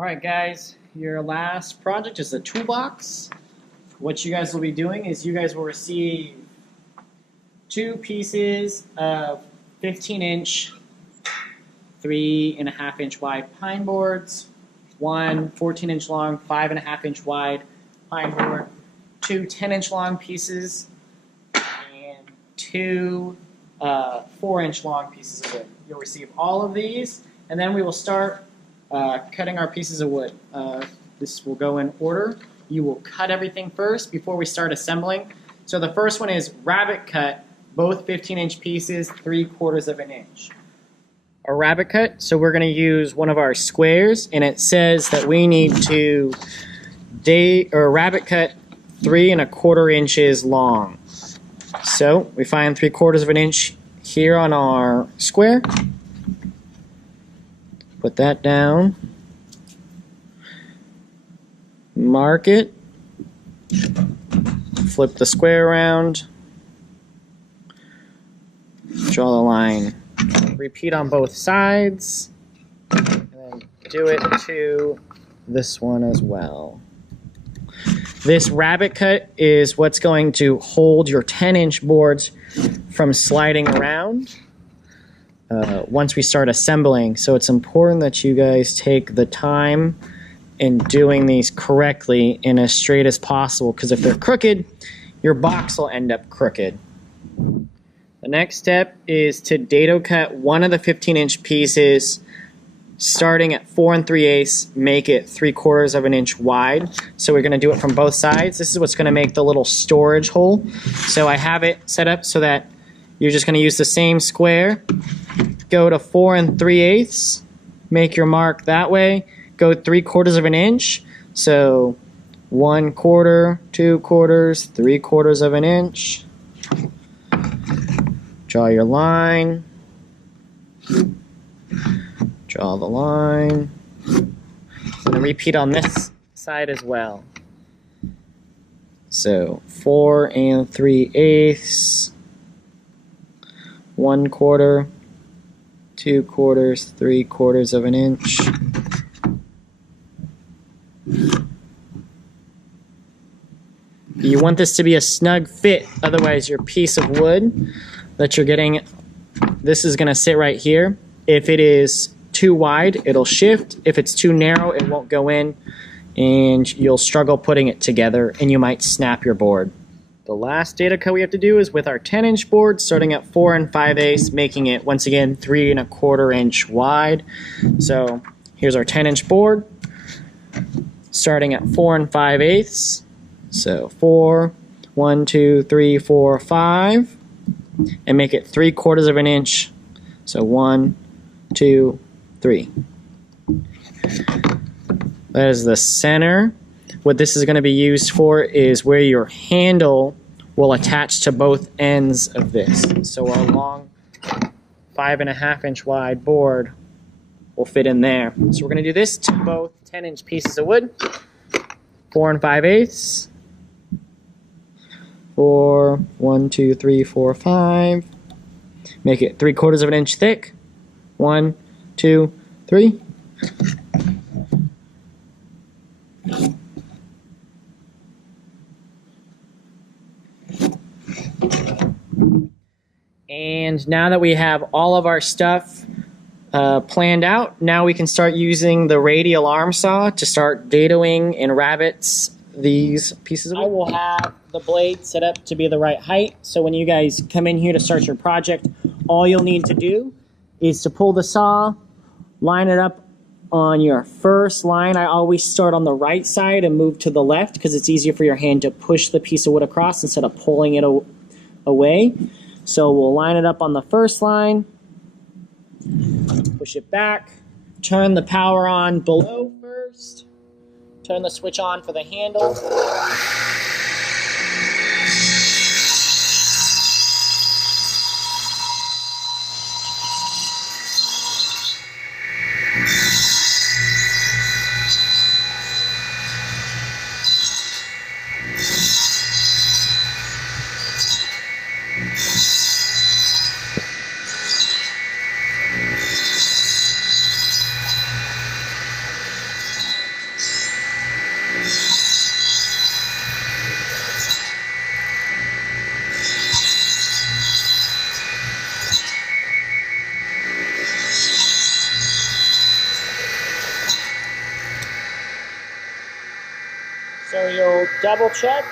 Alright guys, your last project is the toolbox. What you guys will be doing is you guys will receive two pieces of 15-inch, 3.5-inch wide pine boards, one 14-inch long, 5.5-inch wide pine board, two 10-inch long pieces, and two 4-inch long pieces of wood. You'll receive all of these, and then we will start cutting our pieces of wood. This will go in order. You will cut everything first before we start assembling. So the first one is rabbet cut, both 15-inch pieces, 3/4 of an inch. A rabbet cut, so we're going to use one of our squares, and it says that we need to rabbet cut 3.25 inches long. So we find 3/4 of an inch here on our square. Put that down, mark it, flip the square around, draw the line. Repeat on both sides, and then do it to this one as well. This rabbet cut is what's going to hold your 10-inch boards from sliding around once we start assembling. So it's important that you guys take the time in doing these correctly and as straight as possible, because if they're crooked, your box will end up crooked. The next step is to dado cut one of the 15-inch pieces starting at 4 3/8, make it 3/4 of an inch wide. So we're going to do it from both sides. This is what's going to make the little storage hole. So I have it set up so that you're just going to use the same square, go to 4 3/8, make your mark that way, go 3/4 of an inch. So 1/4, 2/4, 3/4 of an inch. Draw your line, draw the line, and repeat on this side as well. So 4 3/8, 1/4, 2/4, 3/4 of an inch. You want this to be a snug fit, otherwise your piece of wood that you're getting, this is going to sit right here. If it is too wide, it'll shift. If it's too narrow, it won't go in, and you'll struggle putting it together, and you might snap your board. The last dado cut we have to do is with our 10-inch board, starting at 4 5/8, making it, once again, 3.25 inch wide. So here's our 10-inch board, starting at 4 5/8. So 4, 1, 2, 3, 4, 5, and make it 3/4 of an inch. So 1, 2, 3. That is the center. What this is going to be used for is where your handle will attach to both ends of this. So our long 5.5 inch wide board will fit in there. So we're going to do this to both 10-inch pieces of wood. 4 5/8. 4, 1, 2, 3, 4, 5. Make it 3/4 of an inch thick. 1, 2, 3. And now that we have all of our stuff planned out, now we can start using the radial arm saw to start dadoing and rabbets these pieces of wood. I will have the blade set up to be the right height, so when you guys come in here to start your project, all you'll need to do is to pull the saw, line it up on your first line. I always start on the right side and move to the left because it's easier for your hand to push the piece of wood across instead of pulling it away. So we'll line it up on the first line, push it back, turn the power on below first, turn the switch on for the handle. So you'll double check,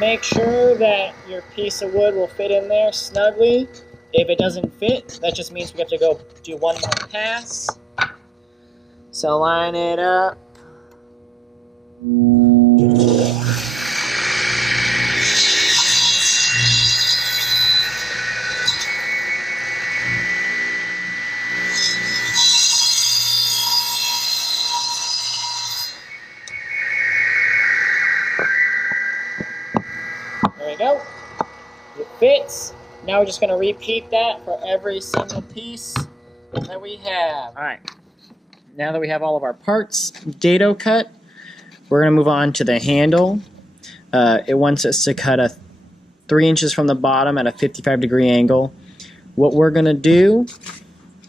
make sure that your piece of wood will fit in there snugly. If it doesn't fit, that just means we have to go do one more pass. So line it up. There we go. It fits. Now we're just going to repeat that for every single piece that we have. All right. Now that we have all of our parts dado cut, we're going to move on to the handle. It wants us to cut 3 inches from the bottom at a 55-degree angle. What we're going to do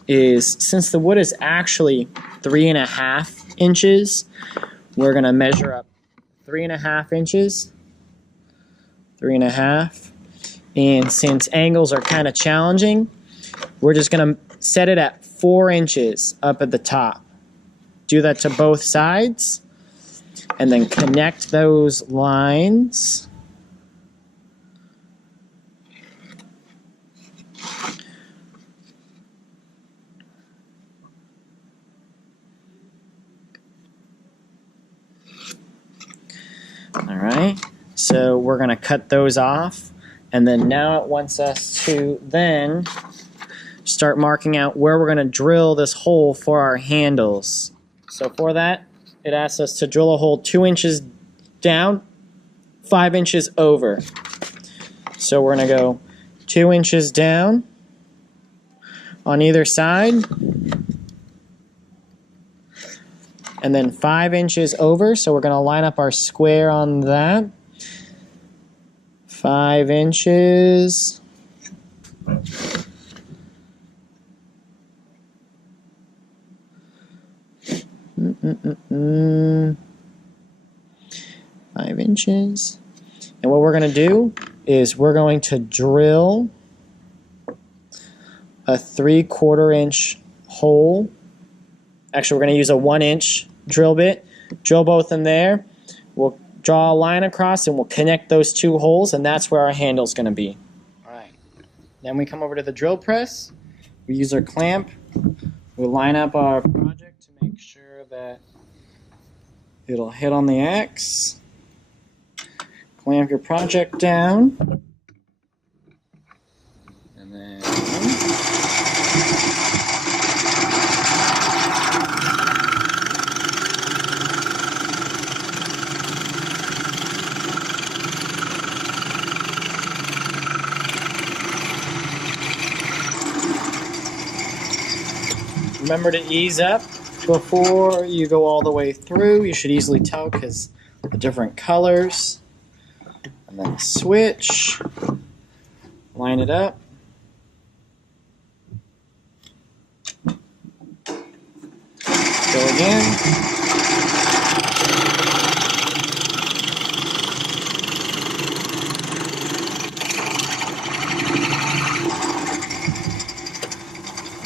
is, since the wood is actually 3.5 inches, we're going to measure up 3.5 inches. 3.5. And since angles are kind of challenging, we're just going to set it at 4 inches up at the top. Do that to both sides, and then connect those lines. All right, so we're going to cut those off, and then now it wants us to then start marking out where we're going to drill this hole for our handles. So for that, it asks us to drill a hole 2 inches down, 5 inches over. So we're going to go 2 inches down on either side, and then 5 inches over. So we're going to line up our square on that. 5 inches. 5 inches. And what we're going to do is we're going to drill a 3/4 inch hole. Actually, we're going to use a 1 inch drill bit. Drill both in there. We'll draw a line across and we'll connect those 2 holes, and that's where our handle's going to be. Alright. Then we come over to the drill press. We use our clamp. We'll line up our project to make sure that it'll hit on the X. Clamp your project down. And then remember to ease up before you go all the way through. You should easily tell because the different colors. And then switch, line it up. Go again.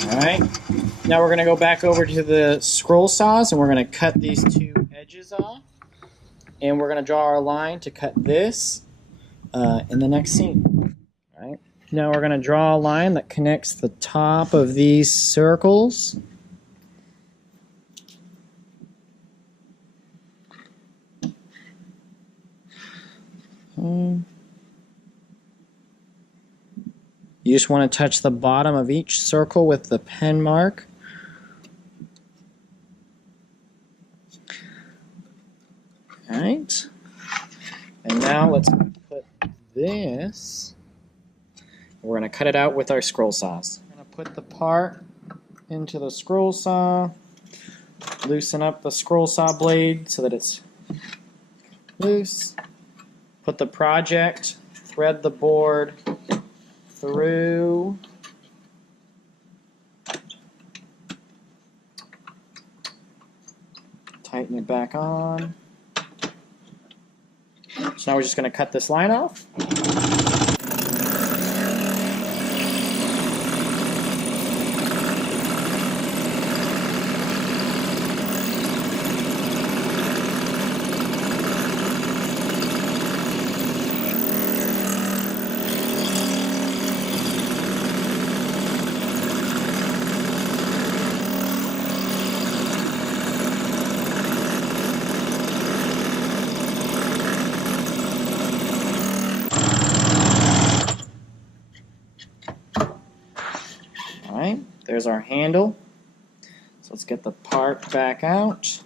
All right. Now we're going to go back over to the scroll saws and we're going to cut these 2 edges off. And we're going to draw our line to cut this in the next scene. All right. Now we're going to draw a line that connects the top of these circles. You just want to touch the bottom of each circle with the pen mark. All right. And now let's put this. We're going to cut it out with our scroll saws. We're going to put the part into the scroll saw. Loosen up the scroll saw blade so that it's loose. Put the project, thread the board through. Tighten it back on. So now we're just going to cut this line off. There's our handle. So let's get the part back out.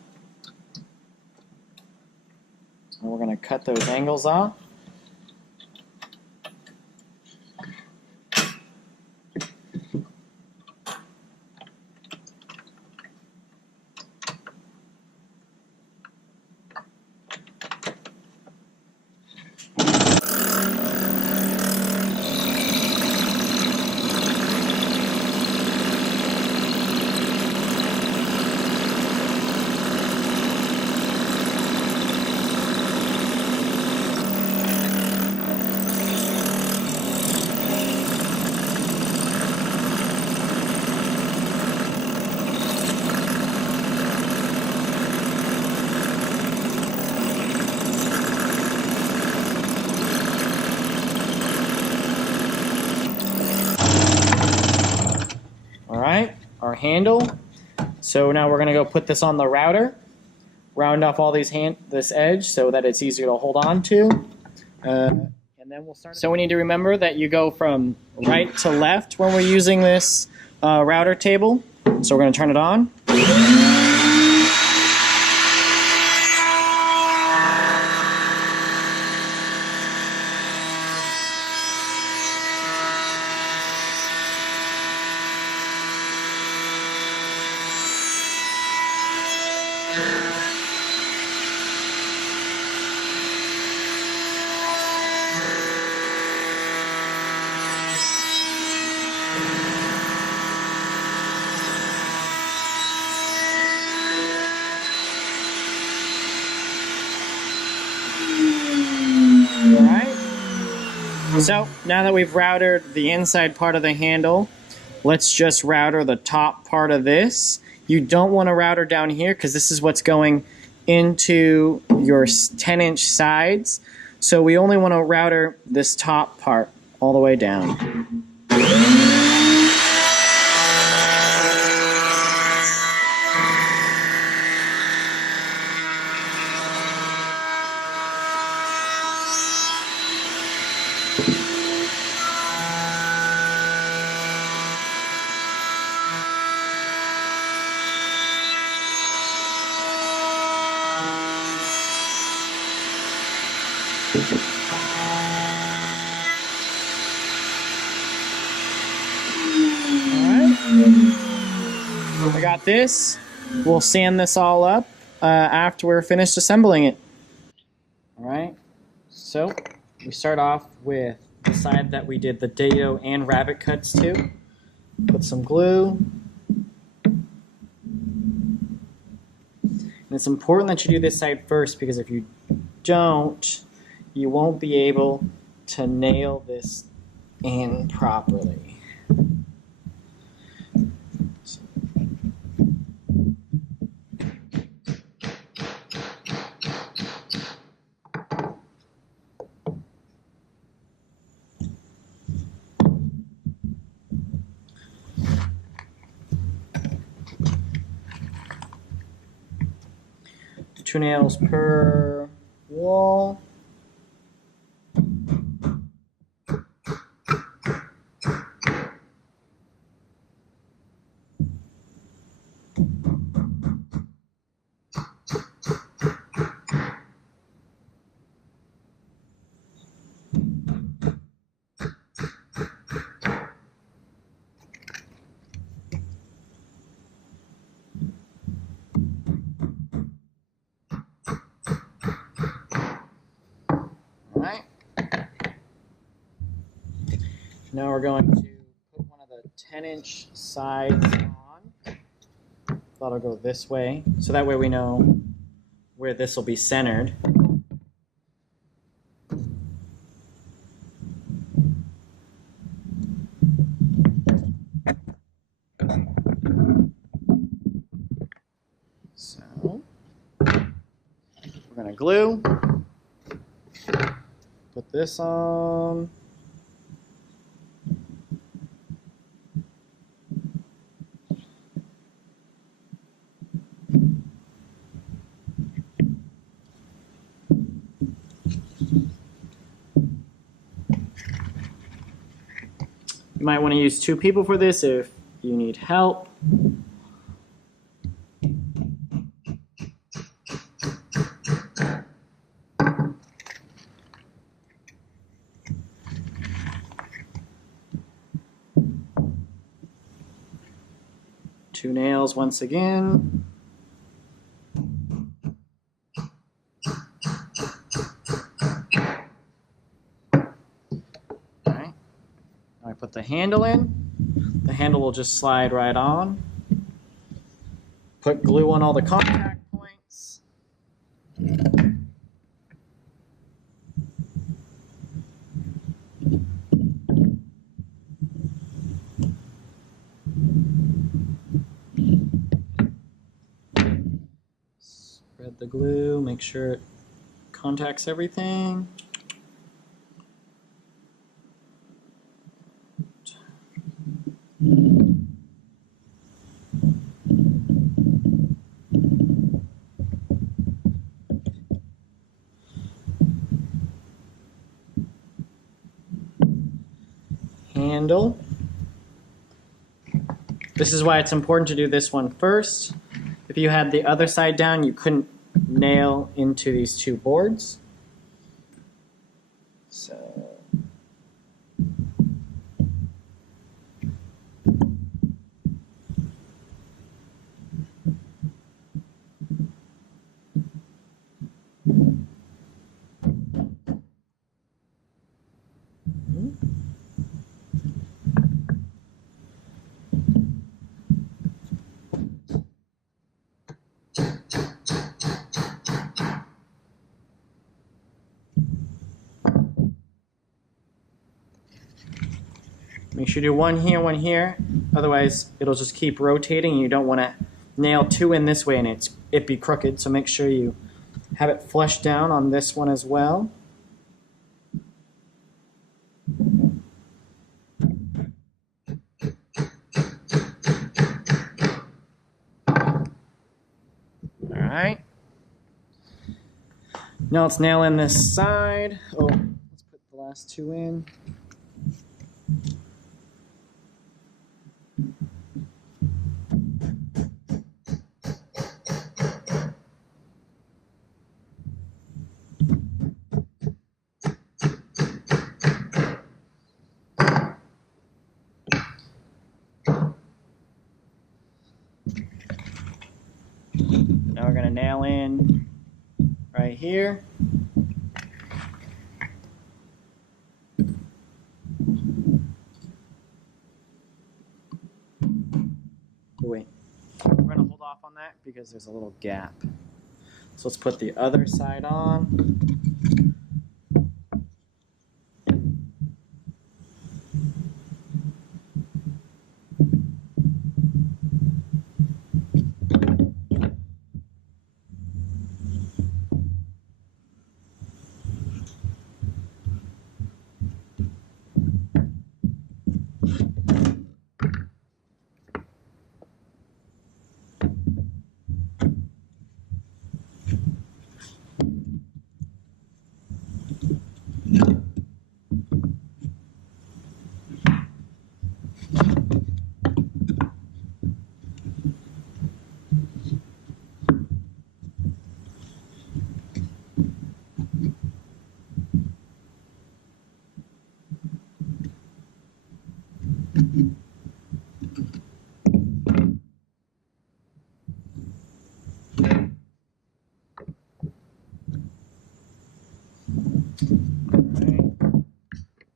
And we're going to cut those angles off. Alright, our handle. So now we're going to go put this on the router. Round off all this edge so that it's easier to hold on to. And then we'll start. So we need to remember that you go from right to left when we're using this router table. So we're going to turn it on. So now that we've routered the inside part of the handle, let's just router the top part of this. You don't want to router down here because this is what's going into your 10-inch sides. So we only want to router this top part all the way down. We got this. We'll sand this all up after we're finished assembling it. Alright, so we start off with the side that we did the dado and rabbit cuts to. Put some glue. And it's important that you do this side first because if you don't, you won't be able to nail this in properly. Two nails per wall. Now we're going to put one of the 10-inch sides on. That'll go this way, so that way we know where this will be centered. So we're going to glue, put this on. You might want to use 2 people for this if you need help. Two nails once again. Alright, now I put the handle in. The handle will just slide right on. Put glue on all the contact points. Spread the glue, make sure it contacts everything. Handle. This is why it's important to do this one first. If you had the other side down, you couldn't nail into these two boards. So make sure you do one here, otherwise it'll just keep rotating and you don't want to nail two in this way and it be crooked, so make sure you have it flush down on this one as well. Alright. Now let's nail in this side. Oh, let's put the last two in. Now we're going to nail in right here. Wait, we're going to hold off on that because there's a little gap. So let's put the other side on.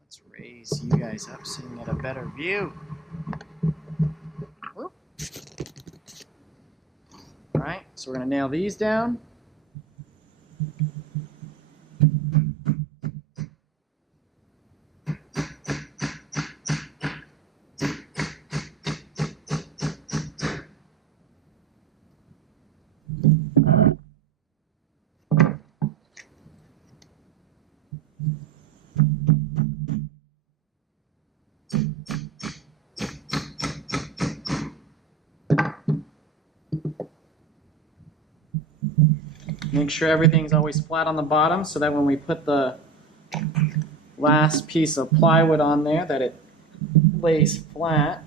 Let's raise you guys up so you get a better view. Alright, so we're going to nail these down. Make sure everything's always flat on the bottom so that when we put the last piece of plywood on there that it lays flat.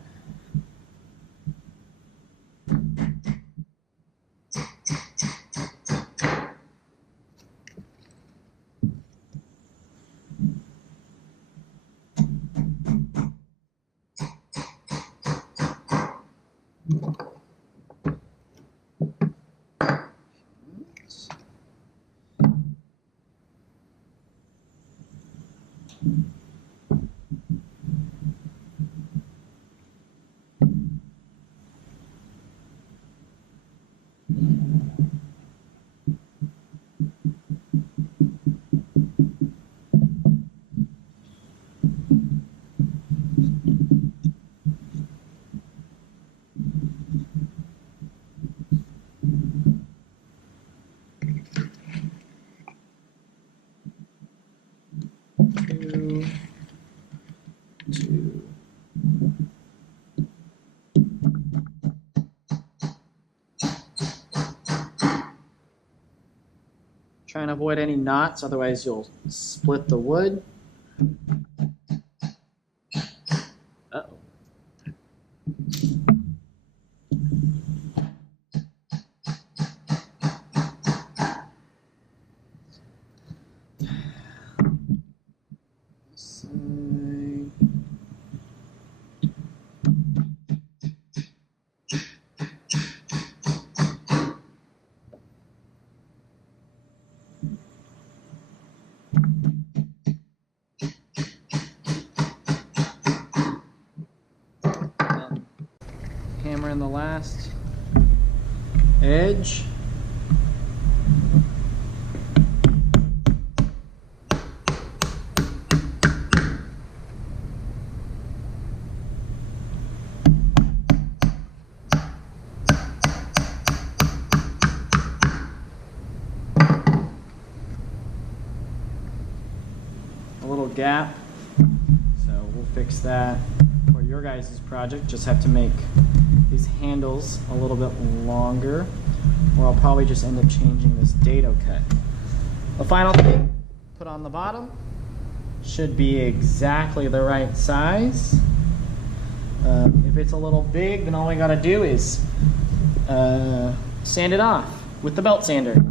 Try and avoid any knots, otherwise you'll split the wood. Uh-oh. Hammer in the last edge. A little gap, so we'll fix that for your guys' project. Just have to make these handles a little bit longer, or I'll probably just end up changing this dado cut. The final thing, put on the bottom, should be exactly the right size. If it's a little big, then all we gotta do is sand it off with the belt sander.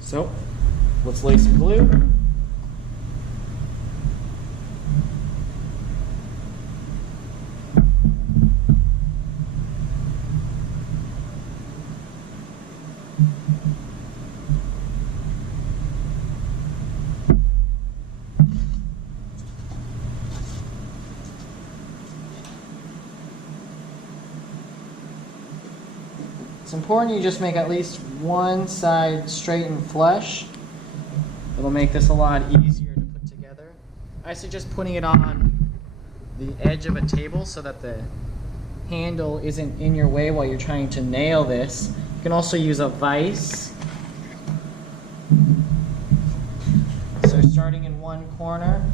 So let's lay some glue. It's important you just make at least one side straight and flush. It'll make this a lot easier to put together. I suggest putting it on the edge of a table so that the handle isn't in your way while you're trying to nail this. You can also use a vise. So starting in one corner,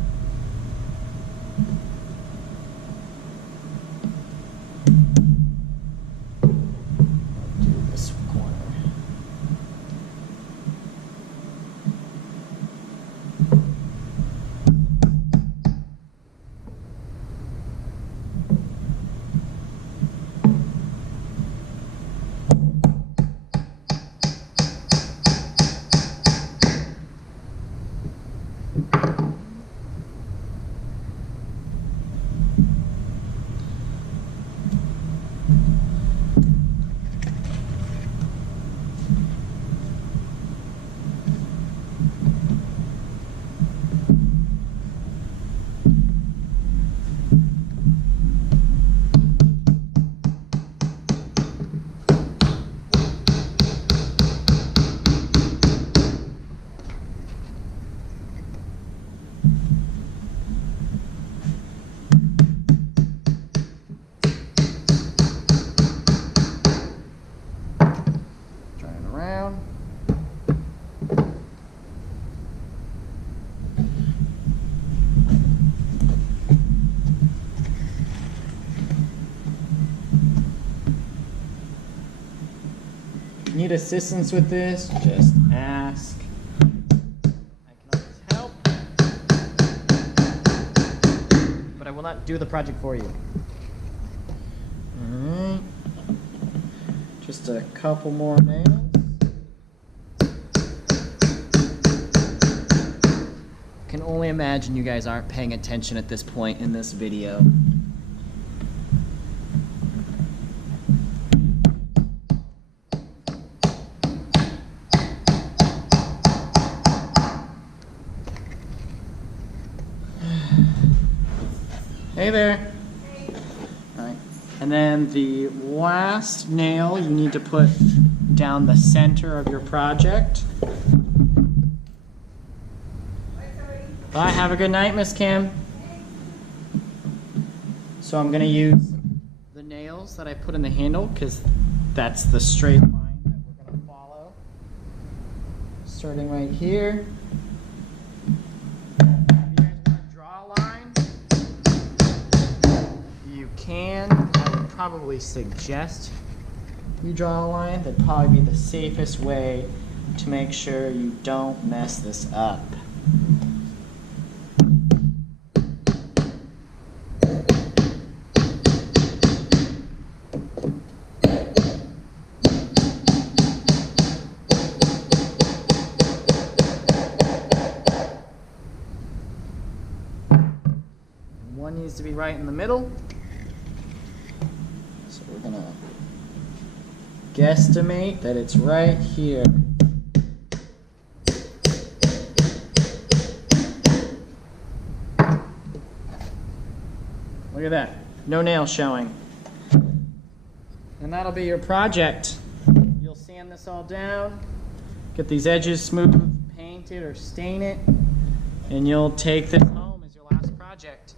need assistance with this, just ask. I can always help, but I will not do the project for you. Alright, just a couple more nails. I can only imagine you guys aren't paying attention at this point in this video. Hey there. Hey. All right. And then the last nail you need to put down the center of your project. Bye. Have a good night, Miss Kim. So I'm going to use the nails that I put in the handle because that's the straight line that we're going to follow. Starting right here. I would probably suggest you draw a line. That'd probably be the safest way to make sure you don't mess this up. One needs to be right in the middle. So we're gonna guesstimate that it's right here. Look at that, no nail showing. And that'll be your project. You'll sand this all down, get these edges smooth, paint it or stain it, and you'll take this home as your last project.